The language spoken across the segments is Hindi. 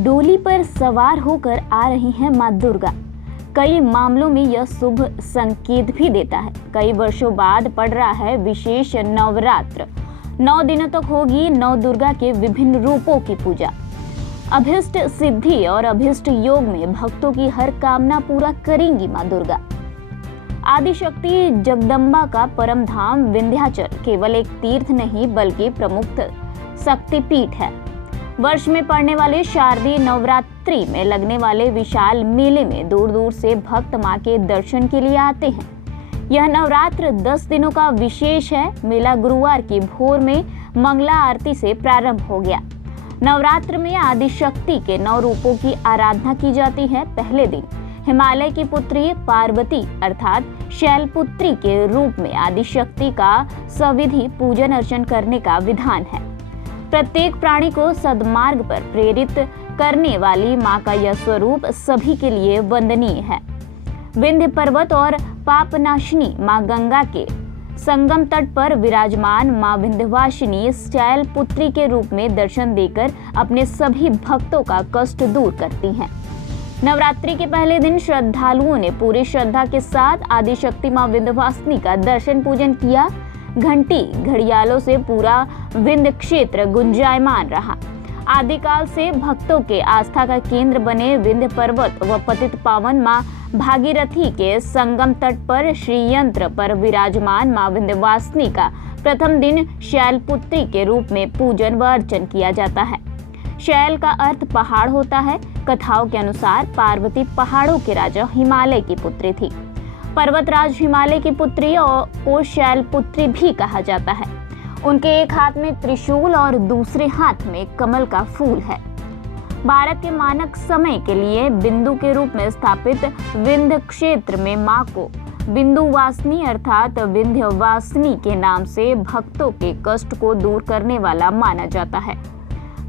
डोली पर सवार होकर आ रही हैं मां दुर्गा। कई मामलों में यह शुभ संकेत भी देता है। कई वर्षों बाद पड़ रहा है विशेष नवरात्र। 9 दिनों तक होगी नौ दुर्गा के विभिन्न रूपों की पूजा। अभिष्ट सिद्धि और अभिष्ट योग में भक्तों की हर कामना पूरा करेंगी मां दुर्गा। आदिशक्ति जगदम्बा का परम धाम विंध्याचल केवल एक तीर्थ नहीं बल्कि प्रमुख शक्तिपीठ है। वर्ष में पड़ने वाले शारदीय नवरात्रि में लगने वाले विशाल मेले में दूर दूर से भक्त मां के दर्शन के लिए आते हैं। यह नवरात्र 10 दिनों का विशेष है। मेला गुरुवार की भोर में मंगला आरती से प्रारंभ हो गया। नवरात्र में आदिशक्ति के 9 रूपों की आराधना की जाती है। पहले दिन हिमालय की पुत्री पार्वती अर्थात शैलपुत्री के रूप में आदिशक्ति का सविधि पूजन अर्चन करने का विधान है। प्रत्येक प्राणी को सद्मार्ग पर प्रेरित करने वाली मां का यह स्वरूप सभी के लिए वंदनीय है। विंध्य पर्वत और पापनाशिनी मां गंगा के संगम तट पर विराजमान मां विंध्यवासिनी शैलपुत्री के रूप में दर्शन देकर अपने सभी भक्तों का कष्ट दूर करती हैं। नवरात्रि के पहले दिन श्रद्धालुओं ने पूरी श्रद्धा के साथ आदिशक्ति मां विंध्यवासिनी का दर्शन पूजन किया। घंटी घड़ियालों से पूरा विंध्य क्षेत्र गुंजायमान रहा। आदिकाल से भक्तों के आस्था का केंद्र बने विंध्य पर्वत व पतित पावन मां भागीरथी के संगम तट पर श्रीयंत्र पर विराजमान मां विंध्यवासिनी का प्रथम दिन शैलपुत्री के रूप में पूजन व अर्चन किया जाता है। शैल का अर्थ पहाड़ होता है। कथाओं के अनुसार पार्वती पहाड़ों के राजा हिमालय की पुत्री थी। पर्वतराज हिमालय की पुत्री को शैलपुत्री भी कहा जाता है। उनके एक हाथ में त्रिशूल और दूसरे हाथ में कमल का फूल है। भारत के मानक समय के लिए बिंदु के रूप में स्थापित विंध्य क्षेत्र में मां को बिंदुवासिनी अर्थात विंध्यवासिनी के नाम से भक्तों के कष्ट को दूर करने वाला माना जाता है।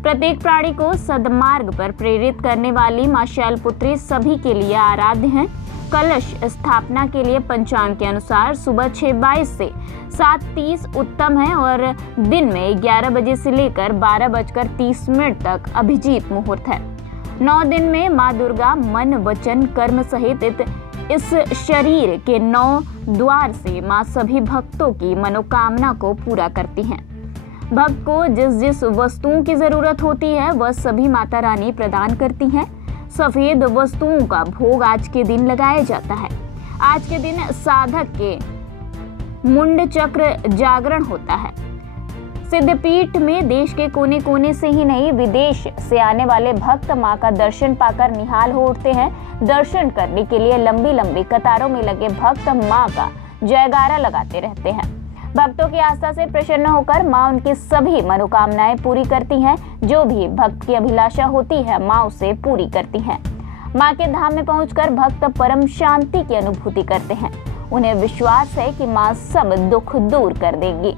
प्रत्येक प्राणी को सद्मार्ग पर प्रेरित करने वाली मां शैलपुत्री सभी के लिए आराध्य हैं। कलश स्थापना के लिए पंचांग के अनुसार सुबह 6:22 से 7:30 उत्तम है और दिन में 11 बजे से लेकर 12:30 तक अभिजीत मुहूर्त है। 9 दिन में मां दुर्गा मन वचन कर्म सहित इस शरीर के 9 द्वार से मां सभी भक्तों की मनोकामना को पूरा करती हैं। भक्त को जिस जिस वस्तुओं की जरूरत होती है वह सभी माता रानी प्रदान करती हैं। सफेद वस्तुओं का भोग आज के दिन लगाया जाता है। आज के दिन साधक के मुंड चक्र जागरण होता है। सिद्धपीठ में देश के कोने कोने से ही नहीं विदेश से आने वाले भक्त मां का दर्शन पाकर निहाल हो उठते हैं। दर्शन करने के लिए लंबी लंबी कतारों में लगे भक्त मां का जयगारा लगाते रहते हैं। भक्तों की आस्था से प्रसन्न होकर मां उनकी सभी मनोकामनाएं पूरी करती हैं। जो भी भक्त की अभिलाषा होती है मां उसे पूरी करती हैं। मां के धाम में पहुंचकर भक्त परम शांति की अनुभूति करते हैं। उन्हें विश्वास है कि मां सब दुख दूर कर देंगी।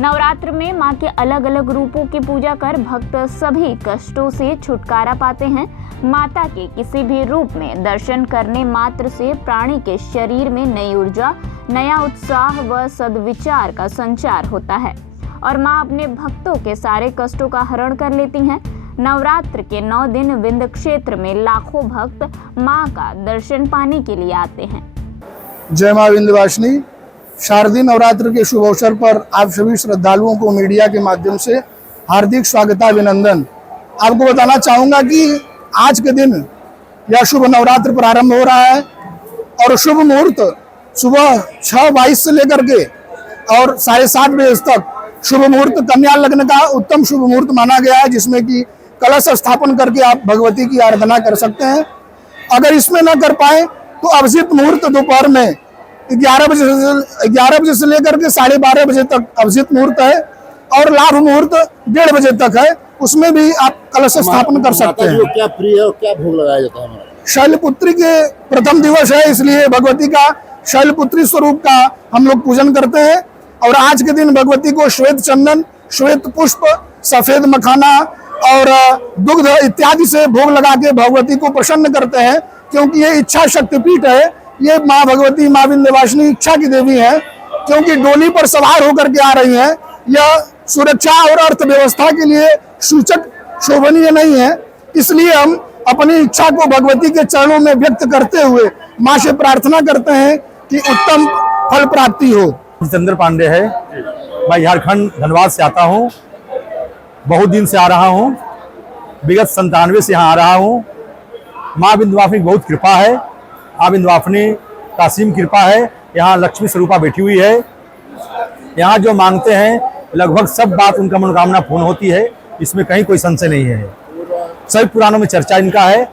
नवरात्र में मां के अलग अलग रूपों की पूजा कर भक्त सभी कष्टों से छुटकारा पाते हैं। माता के किसी भी रूप में दर्शन करने मात्र से प्राणी के शरीर में नई ऊर्जा, नया उत्साह व सद्विचार का संचार होता है और मां अपने भक्तों के सारे कष्टों का हरण कर लेती हैं। नवरात्र के 9 दिन विंध्य क्षेत्र में लाखों भक्त मां का दर्शन पाने के लिए आते हैं। जय मां विंध्यवासिनी। शारदीय नवरात्र के शुभ अवसर पर आप सभी श्रद्धालुओं को मीडिया के माध्यम से हार्दिक स्वागत अभिनंदन। आपको बताना चाहूंगा कि आज के दिन यह शुभ नवरात्र प्रारंभ हो रहा है और शुभ मुहूर्त सुबह 6:22 से लेकर के और 7:30 बजे तक शुभ मुहूर्त कन्या लग्न का उत्तम शुभ मुहूर्त माना गया है, जिसमें कि कलश स्थापन करके आप भगवती की आराधना कर सकते हैं। अगर इसमें न कर पाए तो अभिजीत मुहूर्त दोपहर में 11 बजे से लेकर के 12:30 बजे तक अभिजीत मुहूर्त है और लाभ मुहूर्त 1:30 बजे तक है। उसमें भी आप कलश स्थापन कर सकते हैं। क्या प्रिय है, क्या भोग लगाया जाता है? शैलपुत्री के प्रथम दिवस है, इसलिए भगवती का शैलपुत्री स्वरूप का हम लोग पूजन करते हैं। और आज के दिन भगवती को श्वेत चंदन, श्वेत पुष्प, सफेद मखाना और दुग्ध इत्यादि से भोग लगा के भगवती को प्रसन्न करते हैं, क्योंकि ये इच्छा शक्तिपीठ है। ये माँ भगवती माँ विंध्यवासिनी इच्छा की देवी है, क्योंकि डोली पर सवार होकर के आ रही हैं। यह सुरक्षा और अर्थव्यवस्था के लिए सूचक शोभनीय नहीं है, इसलिए हम अपनी इच्छा को भगवती के चरणों में व्यक्त करते हुए माँ से प्रार्थना करते हैं कि उत्तम फल प्राप्ति हो। चंद्र पांडे है, मैं झारखंड धनबाद से आता हूँ। बहुत दिन से आ रहा हूँ, विगत 97 से यहाँ आ रहा हूँ। माँ विंध्यवासिनी की बहुत कृपा है, माँ विंध्यवासिनी का असीम कृपा है। यहाँ लक्ष्मी स्वरूपा बैठी हुई है। यहाँ जो मांगते हैं लगभग सब बात उनका मनोकामना पूर्ण होती है, इसमें कहीं कोई संशय नहीं है। सभी पुराणों में चर्चा इनका है,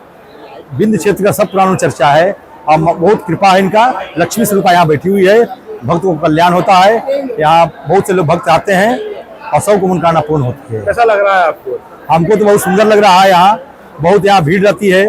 विंध्य क्षेत्र का सब पुराणों में चर्चा है और बहुत कृपा है इनका। लक्ष्मी स्वरूपा यहाँ बैठी हुई है, भक्तों को कल्याण होता है। यहाँ बहुत से लोग भक्त आते हैं और सबको मनोकामना पूर्ण होती है। कैसा लग रहा है आपको? हमको तो बहुत सुंदर लग रहा है। यहाँ बहुत भीड़ रहती है,